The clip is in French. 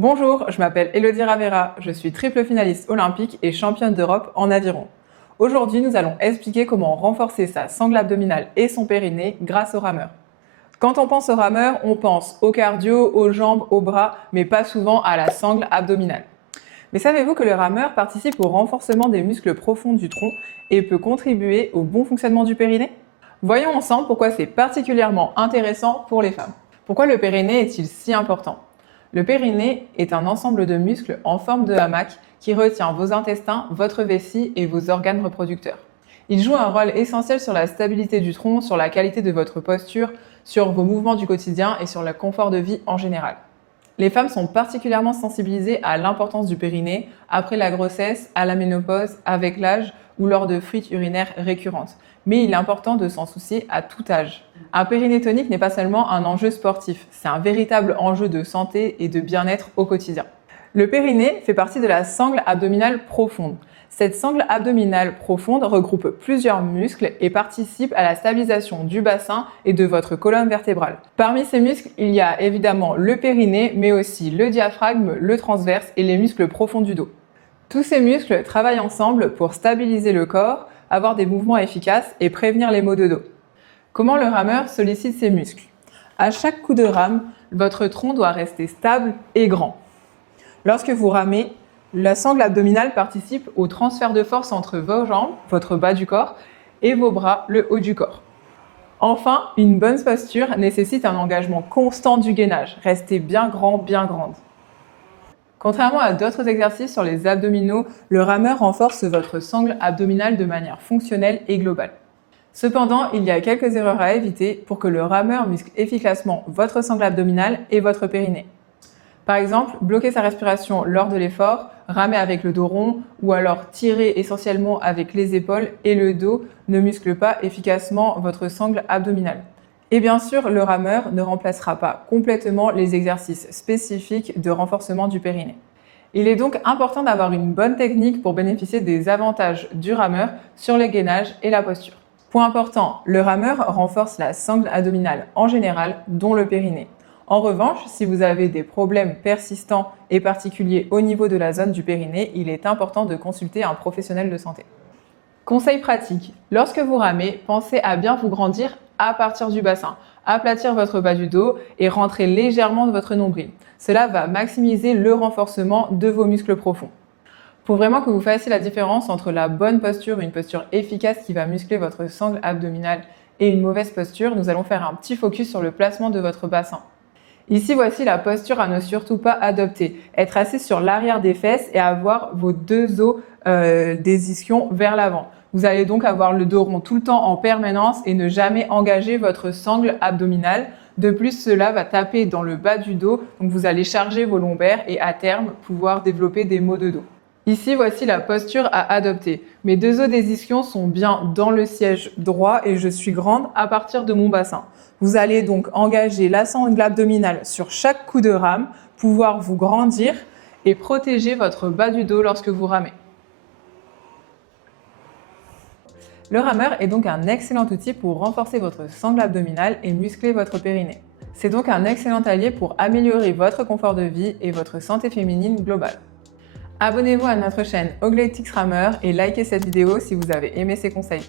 Bonjour, je m'appelle Elodie Ravera, je suis triple finaliste olympique et championne d'Europe en aviron. Aujourd'hui, nous allons expliquer comment renforcer sa sangle abdominale et son périnée grâce au rameur. Quand on pense au rameur, on pense au cardio, aux jambes, aux bras, mais pas souvent à la sangle abdominale. Mais savez-vous que le rameur participe au renforcement des muscles profonds du tronc et peut contribuer au bon fonctionnement du périnée? Voyons ensemble pourquoi c'est particulièrement intéressant pour les femmes. Pourquoi le périnée est-il si important? Le périnée est un ensemble de muscles en forme de hamac qui retient vos intestins, votre vessie et vos organes reproducteurs. Il joue un rôle essentiel sur la stabilité du tronc, sur la qualité de votre posture, sur vos mouvements du quotidien et sur le confort de vie en général. Les femmes sont particulièrement sensibilisées à l'importance du périnée après la grossesse, à la ménopause, avec l'âge ou lors de fuites urinaires récurrentes. Mais il est important de s'en soucier à tout âge. Un périnée tonique n'est pas seulement un enjeu sportif, c'est un véritable enjeu de santé et de bien-être au quotidien. Le périnée fait partie de la sangle abdominale profonde. Cette sangle abdominale profonde regroupe plusieurs muscles et participe à la stabilisation du bassin et de votre colonne vertébrale. Parmi ces muscles, il y a évidemment le périnée, mais aussi le diaphragme, le transverse et les muscles profonds du dos. Tous ces muscles travaillent ensemble pour stabiliser le corps, avoir des mouvements efficaces et prévenir les maux de dos. Comment le rameur sollicite ces muscles? À chaque coup de rame, votre tronc doit rester stable et grand. Lorsque vous ramez, la sangle abdominale participe au transfert de force entre vos jambes, votre bas du corps, et vos bras, le haut du corps. Enfin, une bonne posture nécessite un engagement constant du gainage. Restez bien grand, bien grande. Contrairement à d'autres exercices sur les abdominaux, le rameur renforce votre sangle abdominale de manière fonctionnelle et globale. Cependant, il y a quelques erreurs à éviter pour que le rameur muscle efficacement votre sangle abdominale et votre périnée. Par exemple, bloquer sa respiration lors de l'effort, ramer avec le dos rond ou alors tirer essentiellement avec les épaules et le dos ne muscle pas efficacement votre sangle abdominale. Et bien sûr, le rameur ne remplacera pas complètement les exercices spécifiques de renforcement du périnée. Il est donc important d'avoir une bonne technique pour bénéficier des avantages du rameur sur le gainage et la posture. Point important, le rameur renforce la sangle abdominale en général, dont le périnée. En revanche, si vous avez des problèmes persistants et particuliers au niveau de la zone du périnée, il est important de consulter un professionnel de santé. Conseil pratique, lorsque vous ramez, pensez à bien vous grandir à partir du bassin, aplatir votre bas du dos et rentrer légèrement de votre nombril. Cela va maximiser le renforcement de vos muscles profonds. Pour vraiment que vous fassiez la différence entre la bonne posture, une posture efficace qui va muscler votre sangle abdominale et une mauvaise posture, nous allons faire un petit focus sur le placement de votre bassin. Ici, voici la posture à ne surtout pas adopter. Être assis sur l'arrière des fesses et avoir vos deux os des ischions vers l'avant. Vous allez donc avoir le dos rond tout le temps en permanence et ne jamais engager votre sangle abdominale. De plus, cela va taper dans le bas du dos, donc vous allez charger vos lombaires et à terme pouvoir développer des maux de dos. Ici, voici la posture à adopter. Mes deux os des ischions sont bien dans le siège droit et je suis grande à partir de mon bassin. Vous allez donc engager la sangle abdominale sur chaque coup de rame, pouvoir vous grandir et protéger votre bas du dos lorsque vous ramez. Le rameur est donc un excellent outil pour renforcer votre sangle abdominale et muscler votre périnée. C'est donc un excellent allié pour améliorer votre confort de vie et votre santé féminine globale. Abonnez-vous à notre chaîne Ogletix Rameur et likez cette vidéo si vous avez aimé ces conseils.